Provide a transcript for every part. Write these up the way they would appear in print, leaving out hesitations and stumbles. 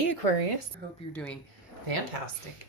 Hey Aquarius, I hope you're doing fantastic.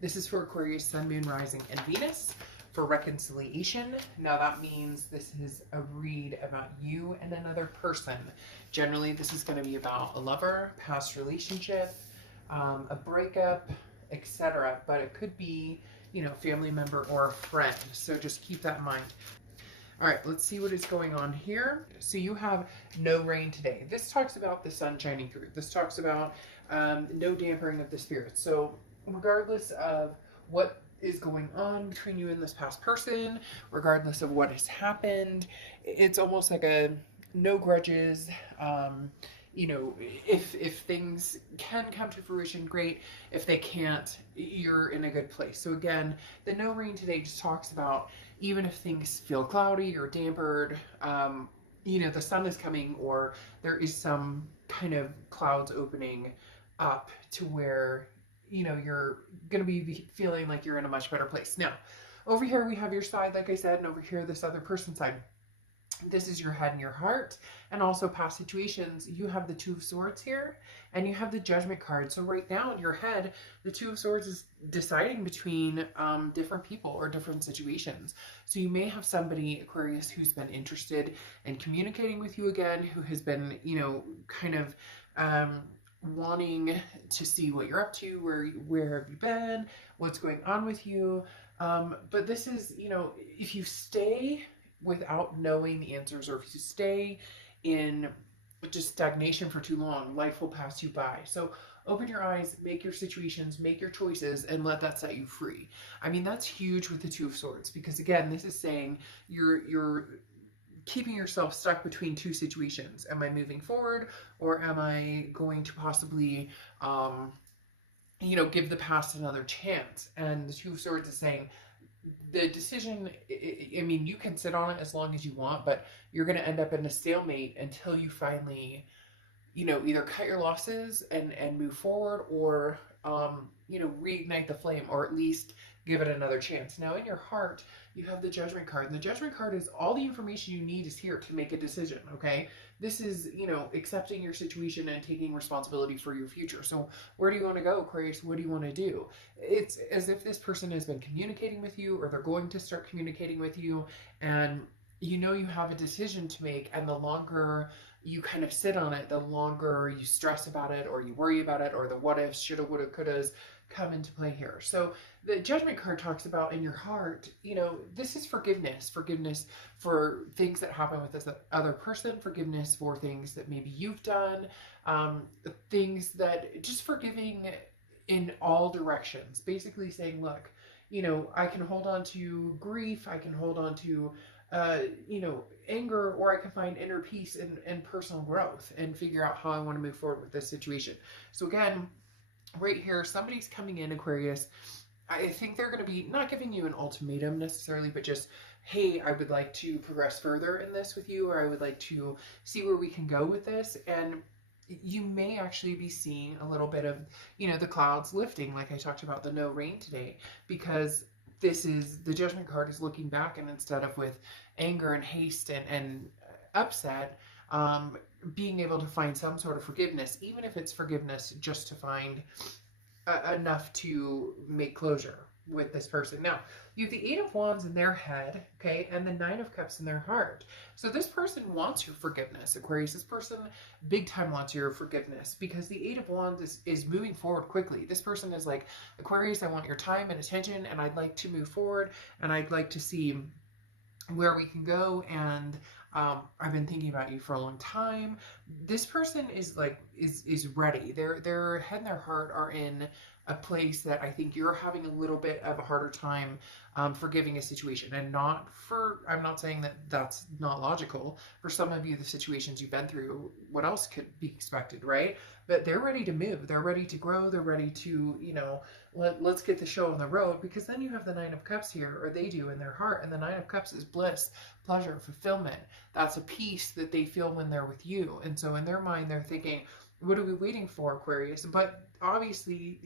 This is for Aquarius, Sun, Moon, Rising, and Venus for reconciliation. Now that means this is a read about you and another person. Generally, this is going to be about a lover, past relationship, a breakup, etc. But it could be, family member or a friend. So just keep that in mind. All right, let's see what is going on here. So you have no rain today. This talks about the sun shining through. This talks about no dampering of the spirits. So regardless of what is going on between you and this past person, regardless of what has happened, it's almost like a no grudges. If things can come to fruition, great. If they can't, you're in a good place. So again, the no rain today just talks about even if things feel cloudy or dampered, the sun is coming or there is some kind of clouds opening up to where, you're going to be feeling like you're in a much better place. Now, over here we have your side, like I said, and over here this other person's side. This is your head and your heart, and also past situations. You have the Two of Swords here, and you have the Judgment card. So right now in your head, the Two of Swords is deciding between different people or different situations. So you may have somebody, Aquarius, who's been interested in communicating with you again, who has been, kind of wanting to see what you're up to, where have you been, what's going on with you. But this is, if you stay without knowing the answers, or if you stay in just stagnation for too long, life will pass you by. So open your eyes, make your situations, make your choices, and let that set you free. I mean, that's huge with the Two of Swords, because again, this is saying you're keeping yourself stuck between two situations. Am I moving forward, or am I going to possibly give the past another chance? And the Two of Swords is saying the decision, I mean, you can sit on it as long as you want, but you're going to end up in a stalemate until you finally, either cut your losses and move forward, or, reignite the flame, or at least give it another chance. Now, in your heart, you have the Judgment card. And the Judgment card is all the information you need is here to make a decision, okay? This is, accepting your situation and taking responsibility for your future. So where do you want to go, Aquarius? What do you want to do? It's as if this person has been communicating with you, or they're going to start communicating with you, and you have a decision to make, and the longer you kind of sit on it, the longer you stress about it, or you worry about it, or the what ifs, shoulda, woulda, couldas come into play here. So the Judgment card talks about in your heart, this is forgiveness for things that happen with this other person, forgiveness for things that maybe you've done, things that just forgiving in all directions, basically saying, look, I can hold on to grief, I can hold on to anger, or I can find inner peace and personal growth and figure out how I want to move forward with this situation. So again, right here, somebody's coming in, Aquarius. I think they're going to be not giving you an ultimatum necessarily, but just, hey, I would like to progress further in this with you, or I would like to see where we can go with this. And you may actually be seeing a little bit of, the clouds lifting, like I talked about the no rain today, because this is the Judgment card is looking back, and instead of with anger and haste and upset, being able to find some sort of forgiveness, even if it's forgiveness just to find enough to make closure with this person. Now, you have the Eight of Wands in their head, okay, and the Nine of Cups in their heart. So this person wants your forgiveness, Aquarius. This person big time wants your forgiveness, because the Eight of Wands is moving forward quickly. This person is like, Aquarius, I want your time and attention, and I'd like to move forward, and I'd like to see where we can go, and I've been thinking about you for a long time. This person is ready. Their head and their heart are in a place that I think you're having a little bit of a harder time forgiving a situation. And I'm not saying that that's not logical. For some of you, the situations you've been through, what else could be expected, right? But they're ready to move. They're ready to grow. They're ready to, let's get the show on the road, because then you have the Nine of Cups here, or they do in their heart. And the Nine of Cups is bliss, pleasure, fulfillment. That's a peace that they feel when they're with you. And so in their mind, they're thinking, what are we waiting for, Aquarius? But obviously,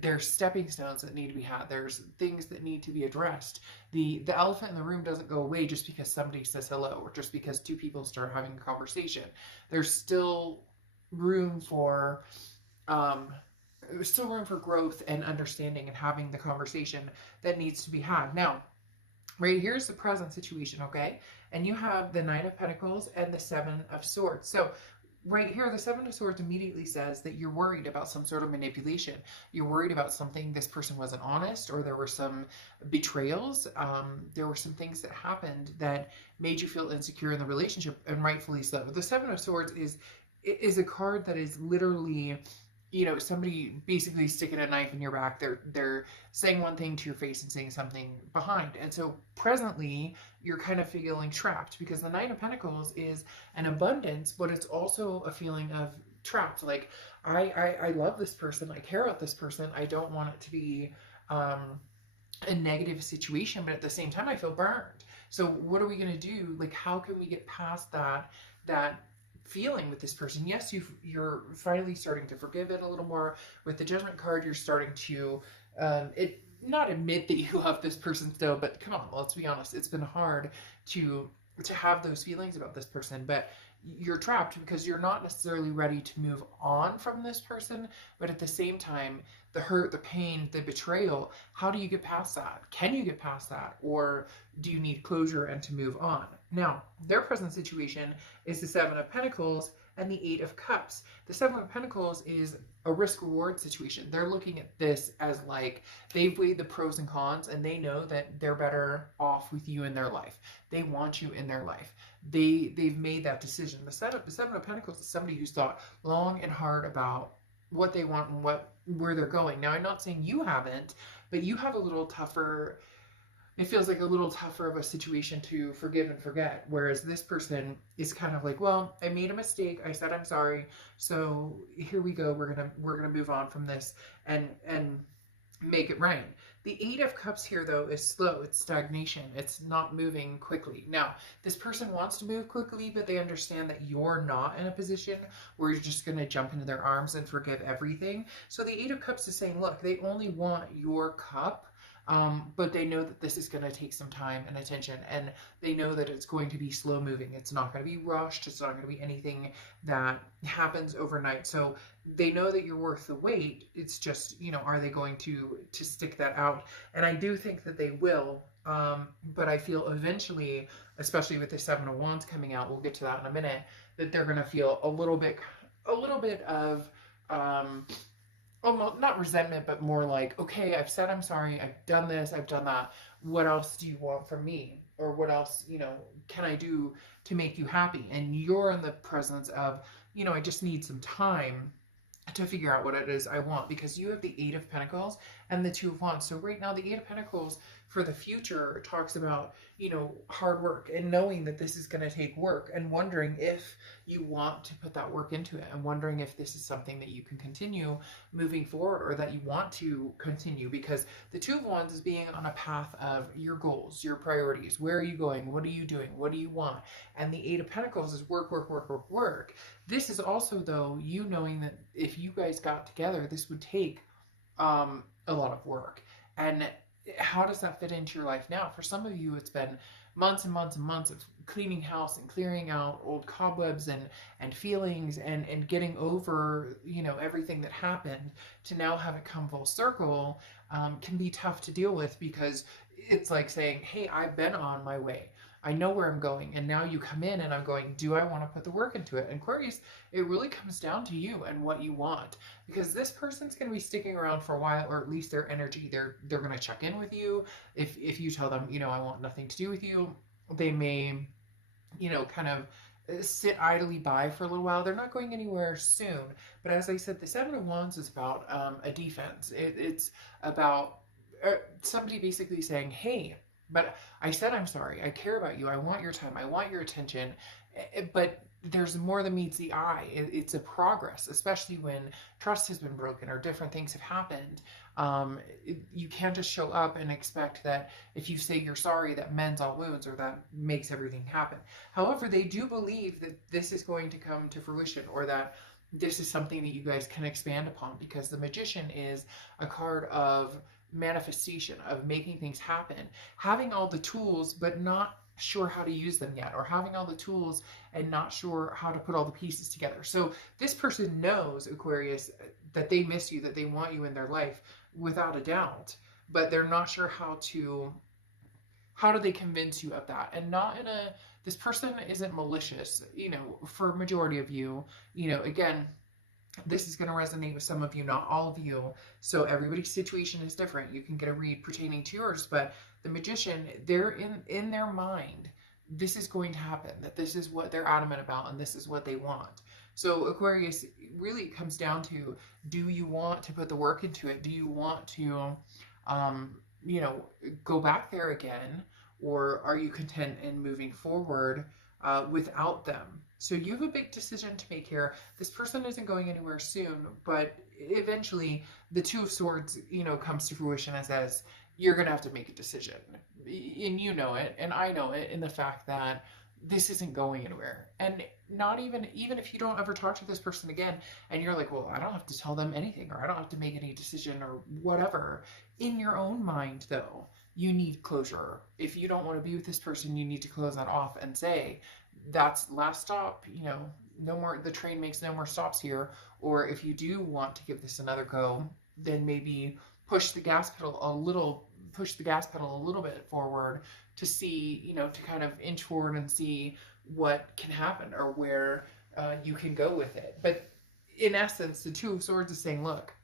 there's stepping stones that need to be had. There's things that need to be addressed. The elephant in the room doesn't go away just because somebody says hello, or just because two people start having a conversation. There's still room for um, there's still room for growth and understanding and having the conversation that needs to be had. Now, right here's the present situation, okay? And you have the Nine of Pentacles and the Seven of Swords. So right here, the Seven of Swords immediately says that you're worried about some sort of manipulation. You're worried about something, this person wasn't honest, or there were some betrayals. There were some things that happened that made you feel insecure in the relationship, and rightfully so. The Seven of Swords is a card that is literally, you know, somebody basically sticking a knife in your back. They're saying one thing to your face and saying something behind. And so presently you're kind of feeling trapped, because the Nine of Pentacles is an abundance, but it's also a feeling of trapped. Like, I love this person, I care about this person, I don't want it to be a negative situation, but at the same time I feel burned. So what are we going to do? Like, how can we get past that feeling with this person? Yes, you're finally starting to forgive it a little more. With the Judgment card, you're starting to not admit that you love this person still, but come on, let's be honest, it's been hard to have those feelings about this person, but you're trapped because you're not necessarily ready to move on from this person. But at the same time, the hurt, the pain, the betrayal, how do you get past that? Can you get past that? Or do you need closure and to move on? Now, their present situation is the Seven of Pentacles and the Eight of Cups. The Seven of Pentacles is a risk-reward situation. They're looking at this as like, they've weighed the pros and cons, and they know that they're better off with you in their life. They want you in their life. They've made that decision. The Seven of Pentacles is somebody who's thought long and hard about what they want and where they're going. Now, I'm not saying you haven't, but you have a little tougher, it feels like a little tougher of a situation to forgive and forget. Whereas this person is kind of like, well, I made a mistake. I said I'm sorry. So here we go. We're gonna move on from this and make it right. The Eight of Cups here, though, is slow. It's stagnation. It's not moving quickly. Now, this person wants to move quickly, but they understand that you're not in a position where you're just going to jump into their arms and forgive everything. So the Eight of Cups is saying, look, they only want your cup. But they know that this is going to take some time and attention, and they know that it's going to be slow moving. It's not going to be rushed. It's not going to be anything that happens overnight. So they know that you're worth the wait. It's just, you know, are they going to stick that out? And I do think that they will. But I feel eventually, especially with the Seven of Wands coming out, we'll get to that in a minute, that they're going to feel a little bit of, almost not resentment, but more like, okay, I've said I'm sorry, I've done this, I've done that. What else do you want from me? Or what else, you know, can I do to make you happy? And you're in the presence of, you know, I just need some time to figure out what it is I want, because you have the Eight of Pentacles and the Two of Wands. So right now, the Eight of Pentacles for the future talks about, you know, hard work and knowing that this is going to take work, and wondering if you want to put that work into it, and wondering if this is something that you can continue moving forward, or that you want to continue, because the Two of Wands is being on a path of your goals, your priorities. Where are you going? What are you doing? What do you want? And the Eight of Pentacles is work, work, work, work, work. This is also, though, you knowing that if you guys got together, this would take a lot of work. And how does that fit into your life now? For some of you, it's been months and months and months of cleaning house and clearing out old cobwebs and feelings and getting over, you know, everything that happened, to now have it come full circle, can be tough to deal with, because it's like saying, hey, I've been on my way. I know where I'm going, and now you come in and I'm going, do I want to put the work into it? And Aquarius, it really comes down to you and what you want, because this person's going to be sticking around for a while, or at least their energy, they're going to check in with you. If you tell them, you know, I want nothing to do with you, they may, you know, kind of sit idly by for a little while. They're not going anywhere soon. But as I said, the Seven of Wands is about a defense. It's about somebody basically saying, hey, but I said I'm sorry. I care about you. I want your time. I want your attention. But there's more than meets the eye. It's a progress, especially when trust has been broken or different things have happened. You can't just show up and expect that if you say you're sorry, that mends all wounds, or that makes everything happen. However, they do believe that this is going to come to fruition, or that this is something that you guys can expand upon, because the Magician is a card of manifestation, of making things happen, having all the tools but not sure how to use them yet, or having all the tools and not sure how to put all the pieces together. So this person knows, Aquarius, that they miss you, that they want you in their life without a doubt, but they're not sure how do they convince you of that, and not in a, this person isn't malicious, you know, for majority of you, you know, again, this is going to resonate with some of you, not all of you. So everybody's situation is different. You can get a read pertaining to yours, but the magician, they're in their mind, this is going to happen, that this is what they're adamant about and this is what they want. So Aquarius, really comes down to, do you want to put the work into it? Do you want to you know, go back there again, or are you content in moving forward without them? So you have a big decision to make here. This person isn't going anywhere soon, but eventually the Two of Swords, you know, comes to fruition and says, you're going to have to make a decision. And you know it, and I know it, in the fact that this isn't going anywhere. And not even if you don't ever talk to this person again, and you're like, well, I don't have to tell them anything, or I don't have to make any decision or whatever. In your own mind, though, you need closure. If you don't want to be with this person, you need to close that off and say, that's last stop, you know, no more, the train makes no more stops here. Or if you do want to give this another go, then maybe push the gas pedal a little bit forward to see, you know, to kind of inch forward and see what can happen, or where you can go with it. But in essence, the Two of Swords is saying, look,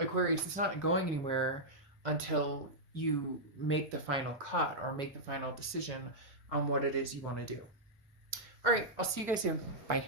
Aquarius, it's not going anywhere until you make the final cut or make the final decision on what it is you want to do. All right, I'll see you guys soon. Bye.